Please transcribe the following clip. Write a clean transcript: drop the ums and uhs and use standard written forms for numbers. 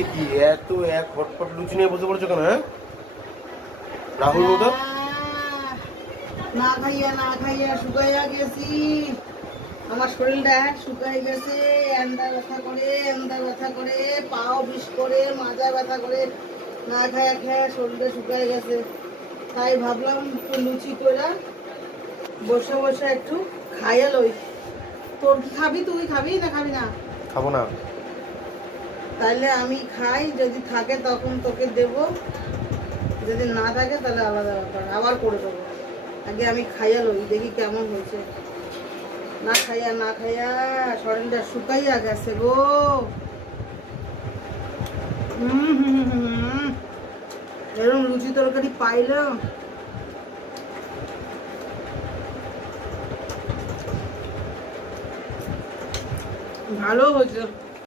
এ কি এত এক হটপট লুচি নিয়ে বসে পড়েছো কেন? হ্যাঁ রাহুল মতো না খাইয়া শুকাইয়া গেছি। আমার শরীরটা শুকাই গেছে, এন্দা ব্যথা করে, পাও বিষ করে, মাজা ব্যথা করে, না খাইয়া খেয়ে শরীরটা শুকাই গেছে। তাই ভাবলাম লুচি করে বসে বসে একটু খাইয়া লই। তোর কি খাবি? তুই খাবি না খাবি না? খাবো না। তাহলে আমি খাই, যদি থাকে তখন তোকে দেব, যদি না থাকে তাহলে আলাদা ব্যাপার, আবার করে দেবো। আগে আমি খাইয়া লই, দেখি কেমন হয়েছে। না খাইয়া শরীরটা শুকাইয়া গেছে গো। এরকম লুচি তরকারি পাইলাম, ভালো হয়েছে।